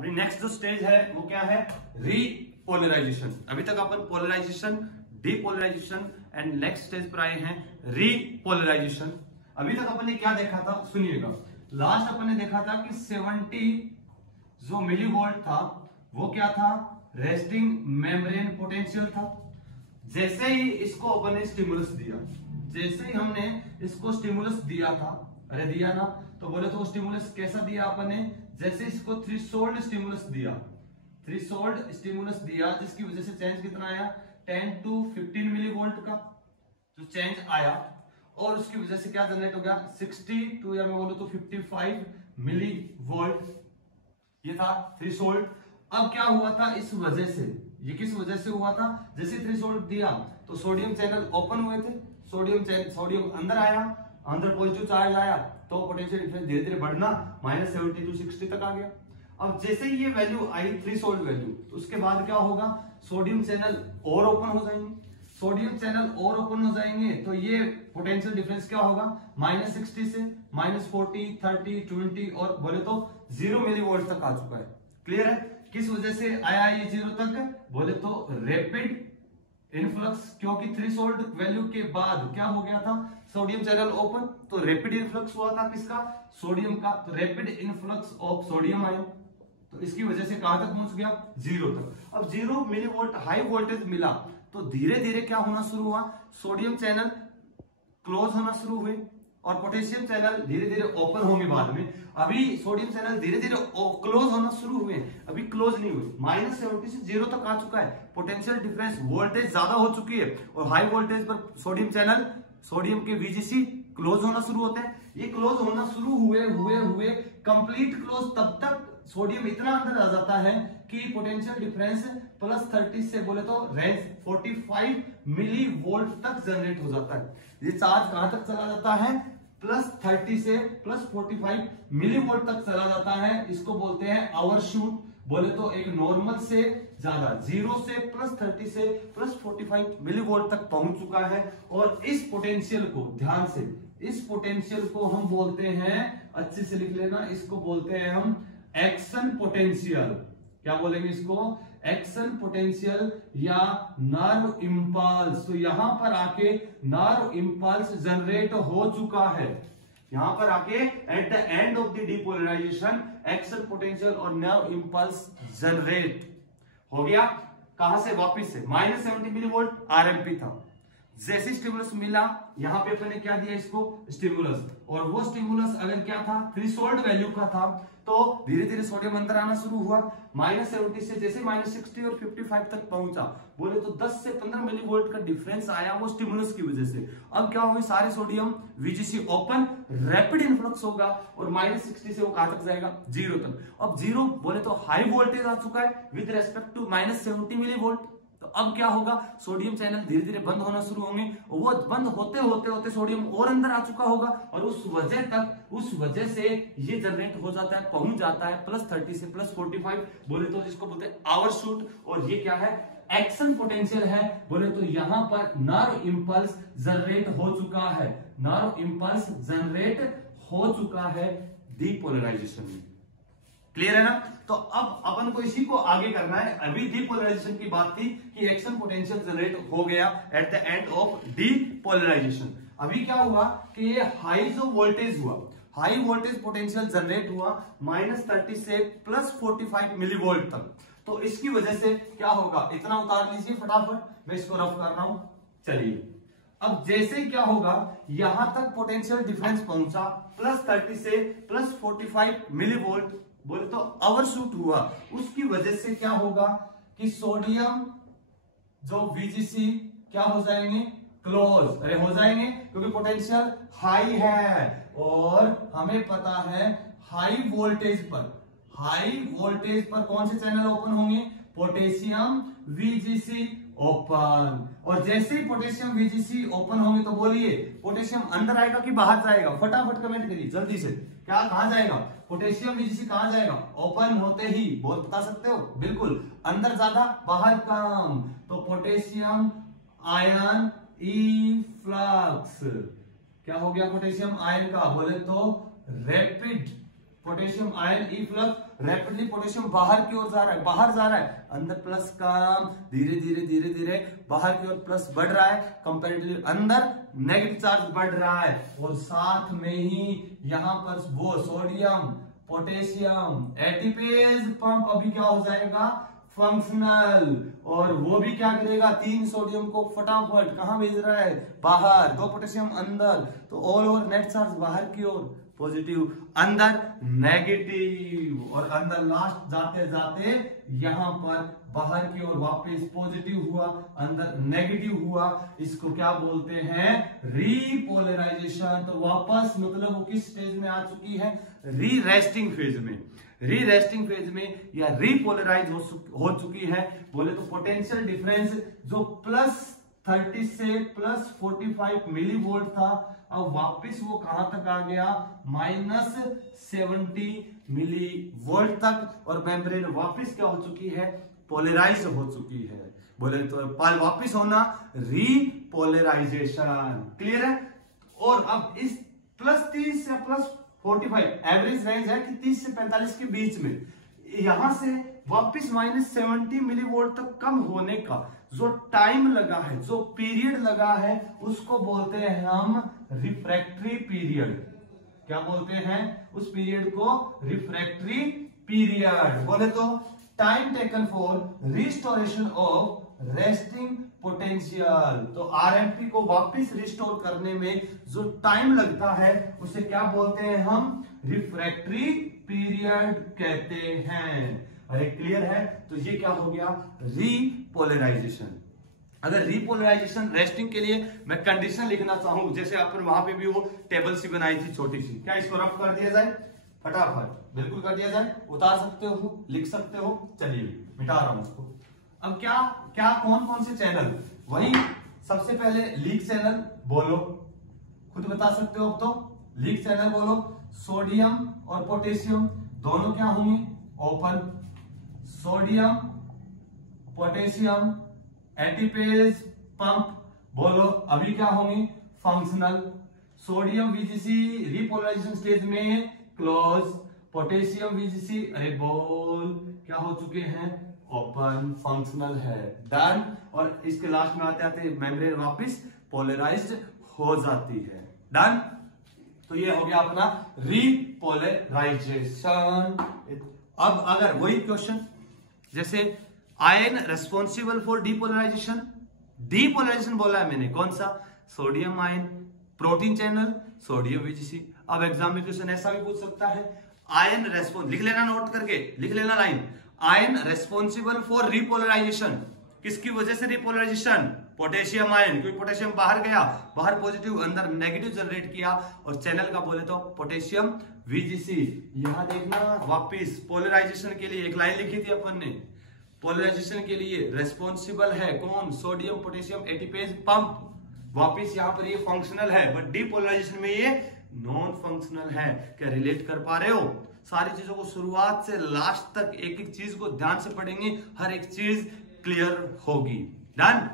अपनी नेक्स्ट जो स्टेज है वो क्या है, रीपोलराइजेशन। अभी तक अपन polarization, depolarization and next stage पर आए हैं रीपोलराइजेशन। अभी तक अपन ने क्या देखा था, सुनिएगा। लास्ट अपन ने देखा था कि 70 जो मिलीवोल्ट था वो क्या था, रेस्टिंग मेम्ब्रेन पोटेंशियल था। जैसे ही इसको अपन ने स्टिमुलस दिया, जैसे ही हमने इसको स्टिमुलस दिया था, अरे दिया ना, तो बोले तो स्टिमुलस कैसा दिया अपन ने, जैसे इसको थ्रेशोल्ड स्टिमुलस दिया, थ्रेशोल्ड स्टिमुलस दिया, जिसकी वजह से चेंज कितना आया, 10 to 15 मिलीवोल्ट का जो चेंज आया, और उसकी वजह से क्या जनरेट हो गया, 60 टू या मैं बोलूं तो 55 मिलीवोल्ट, ये था थ्रेशोल्ड। अब क्या हुआ था, इस वजह से, ये किस वजह से हुआ था, जैसे थ्रेशोल्ड दिया तो सोडियम चैनल ओपन हुए थे, सोडियम अंदर आया, अंदर पॉजिटिव चार्ज आया, तो पोटेंशियल डिफरेंस धीरे धीरे बढ़ना -70 to 60 तक आ गया। अब जैसे ही ये वैल्यू आई, थ्रेशोल्ड वैल्यू, तो उसके बाद क्या होगा, सोडियम चैनल और ओपन हो जाएंगे, सोडियम चैनल और ओपन हो जाएंगे, तो ये पोटेंशियल डिफरेंस क्या होगा, -60 से -40, 30, 20 और बोले तो 0 मिलीवोल्ट तक आ चुका है। क्लियर है, किस वजह से आया ये 0 तक, बोले तो रैपिड इनफ्लक्स, क्योंकि थ्रेशोल्ड वैल्यू के बाद क्या हो गया था, सोडियम चैनल ओपन, तो रैपिड इनफ्लक्स हुआ था किसका, सोडियम का, तो rapid influx of sodium ion, तो इसकी वजह से कहां तक पहुंच गया, 0 तक। अब 0 मिलीवोल्ट हाई वोल्टेज मिला, तो धीरे धीरे क्या होना शुरू हुआ, सोडियम चैनल क्लोज होना शुरू हुए और पोटेशियम चैनल धीरे धीरे ओपन होंगे बाद में। अभी सोडियम चैनल धीरे धीरे क्लोज होना शुरू हुए, अभी क्लोज नहीं हुए, -70 से 0 तक आ चुका है, पोटेंशियल डिफरेंस, वोल्टेज ज्यादा हो चुकी है, और हाई वोल्टेज पर सोडियम चैनल, सोडियम के VGC क्लोज होना शुरू होते हैं। ये क्लोज होना शुरू हुए कंप्लीट क्लोज, तब तक सोडियम इतना अंदर आ जाता है कि पोटेंशियल डिफरेंस +30 से बोले तो रेंज 45 मिलीवोल्ट तक जनरेट हो जाता है। ये चार्ज कहां तक चला जाता है, +30 से +45 मिलीवोल्ट तक चला जाता है। इसको बोलते हैं ओवरशूट, बोले तो एक नॉर्मल से ज्यादा, 0 से +30 से +45 मिलीवोल्ट तक पहुंच चुका है। और इस पोटेंशियल को ध्यान से, इस पोटेंशियल को हम बोलते हैं, अच्छे से लिख लेना, इसको बोलते हैं हम एक्शन पोटेंशियल। क्या बोलेंगे इसको, एक्शन पोटेंशियल या नर्व इंपल्स। तो यहां पर आके नर्व इंपल्स जनरेट हो चुका है, यहां पर आके at the end of the depolarization action potential और नर्व इंपल्स जनरेट हो गया। कहां से, वापिस से, -70 मिलीवोल्ट RMP था, जैसे स्टिमुलस मिला, यहां पे अपने क्या दिया इसको, स्टिमुलस, और वो स्टिमुलस अगर क्या था, थ्रेशोल्ड वैल्यू का था, तो धीरे धीरे सोडियम अंदर आना शुरू हुआ, -70 से जैसे -60 और 55 तक पहुंचा, बोले तो 10 से 15 मिलीवोल्ट का डिफरेंस आया वो स्टिमुलस की वजह से। अब क्या होगा, सारे sodium VGC open, rapid influx होगा, और -60 से वो कहां तक जाएगा, 0 तक। अब 0 बोले तो हाई वोल्टेज आ चुका है विद रेस्पेक्ट टू -70 मिलीवोल्ट। तो अब क्या होगा, सोडियम चैनल धीरे धीरे बंद होना शुरू होंगे, वो बंद होते होते सोडियम और अंदर आ चुका होगा, और उस वजह से ये जनरेट हो जाता है, पहुंच जाता है +30 से +45, बोले तो जिसको बोलते हैं ओवरशूट। और ये क्या है, एक्शन पोटेंशियल है, बोले तो यहां पर नर्व इंपल्स जनरेट हो चुका है, नर्व इंपल्स जनरेट हो चुका है डीपोलराइजेशन में। क्लियर है ना। तो अब अपन को इसी को आगे करना है। अभी डीपोलराइजेशन की बात थी कि एक्शन पोटेंशियल जनरेट हो गया at the end of depolarization. अभी क्या हुआ कि ये हाई जो वोल्टेज हुआ, हाई वोल्टेज पोटेंशियल जनरेट हुआ -30 से +45 मिलीवोल्ट तक। तो इसकी वजह से क्या होगा, इतना उतार लीजिए फटाफट, मैं इसको रफ कर रहा हूं। चलिए, अब जैसे क्या होगा, यहां तक पोटेंशियल डिफरेंस पहुंचा +30 से +45 मिलीवोल्ट, बोले तो ओवरशूट हुआ। उसकी वजह से क्या होगा कि सोडियम जो VGC क्या हो जाएंगे, क्लोज, अरे हो जाएंगे, क्योंकि पोटेंशियल हाई है, और हमें पता है हाई वोल्टेज पर कौन से चैनल ओपन होंगे, पोटेशियम VGC ओपन। और जैसे ही पोटेशियम VGC ओपन होंगे, तो बोलिए पोटेशियम अंदर आएगा कि बाहर जाएगा, फटाफट कमेंट करिए जल्दी से, क्या कहां जाएगा, पोटेशियम VGC कहां जाएगा, ओपन होते ही, बोल बता सकते हो, बिल्कुल अंदर ज्यादा बाहर कम, तो पोटेशियम आयन इफ्लक्स, क्या हो गया पोटेशियम आयन का, बोले तो रैपिड पोटेशियम आयन ई फ्लक्स, रैपिडली पोटेशियम बाहर की ओर जा रहा है, बाहर जा रहा है, अंदर प्लस कम, धीरे धीरे धीरे धीरे बाहर की ओर प्लस बढ़ रहा है, कंपैरेटिवली अंदर नेगेटिव चार्ज बढ़ रहा है, और साथ में ही यहां पर वो सोडियम पोटेशियम एटीपेज पंप अभी क्या हो जाएगा, फंक्शनल, और वो भी क्या करेगा, 3 सोडियम को फटाफट कहां भेज रहा है, बाहर, 2 पोटेशियम अंदर, तो ऑल ओवर नेट चार्ज बाहर की ओर पॉजिटिव, अंदर नेगेटिव, और अंदर लास्ट जाते जाते यहां पर बाहर की ओर वापस पॉजिटिव हुआ, अंदर नेगेटिव हुआ, इसको क्या बोलते हैं, रीपोलराइजेशन। तो वापस मतलब वो किस स्टेज में आ चुकी है, री रेस्टिंग फेज में, री रेस्टिंग फेज में या रीपोलराइज हो चुकी है। बोले तो पोटेंशियल डिफरेंस जो +30 से +45 मिली वोल्ट था, अब वापस वो कहां तक आ गया, -70 मिली वोल्ट तक, और मेम्ब्रेन वापस क्या हो चुकी है, पोलराइज हो चुकी है। बोले तो वापस होना रीपोलराइजेशन, क्लियर है। और अब इस +30 से +45 एवरेज रेंज है कि 30 से 45 के बीच में, यहां से वापस -70 मिली वोल्ट तक कम होने का जो टाइम लगा है, जो पीरियड लगा है, उसको बोलते हैं हम रिफ्रैक्टरी पीरियड। क्या बोलते हैं उस पीरियड को, रिफ्रैक्टरी पीरियड। बोले तो time taken for restoration of resting potential. तो आरएमपी को वापस रिस्टोर करने में जो टाइम लगता है उसे क्या बोलते हैं हम, रिफ्रैक्टरी पीरियड कहते हैं। अरे क्लियर है। तो ये क्या हो गया, रीपोलराइजेशन। अगर रीपोलराइजेशन रेस्टिंग के लिए मैं कंडीशन लिखना चाहूं, जैसे अपन वहां पे भी वो टेबल सी बनाई थी छोटी सी, क्या इसको रफ कर दिया जाए, फटाफट बिल्कुल कर दिया जाए, उतार सकते हो, लिख सकते हो, चलिए मिटा रहा हूं उसको। अब क्या क्या कौन कौन से चैनल, वही सबसे पहले लीक चैनल बोलो, खुद बता सकते हो। अब तो लीक चैनल बोलो, सोडियम और पोटेशियम दोनों क्या होंगे, open, sodium potassium ATPase pump बोलो अभी क्या होंगे, फंक्शनल। सोडियम वीजीसी रीपोलराइजेशन स्टेज में क्लोज, पोटेशियम वीजीसी अरे बोल क्या हो चुके हैं, ओपन, फंक्शनल है, डन। और इसके लास्ट में आते आते मेम्ब्रेन वापस पोलराइज्ड हो जाती है, डन। तो ये हो गया अपना रीपोलराइजेशन। अब अगर वही क्वेश्चन, जैसे ion responsible for depolarization, depolarization बोला है मैंने, कौन सा, sodium ion, protein channel, sodium VGC. अब एग्जाम में क्वेश्चन ऐसा भी पूछ सकता है, आयन रेस्पॉन्स, लिख लेना नोट करके, लिख लेना line, ion responsible for repolarisation, किसकी वजह से रीपोलराइजेशन, पोटेशियम आयन, क्योंकि पोटेशियम बाहर गया, बाहर पॉजिटिव अंदर नेगेटिव जनरेट किया, और चैनल का बोले तो पोटेशियम वीजीसी। यहां देखना वापिस पोलराइजेशन के लिए एक लाइन लिखी थी अपन ने, पोलराइजेशन के लिए रेस्पॉन्सिबल है कौन, सोडियम पोटेशियम एटीपेज पंप। वापिस यहां पर ये फंक्शनल है, बट डीपोलराइजेशन में ये नॉन फंक्शनल है। क्या रिलेट कर पा रहे हो, सारी चीजों को शुरुआत से लास्ट तक एक एक चीज को ध्यान से पढ़ेंगे, हर एक चीज क्लियर होगी, डन।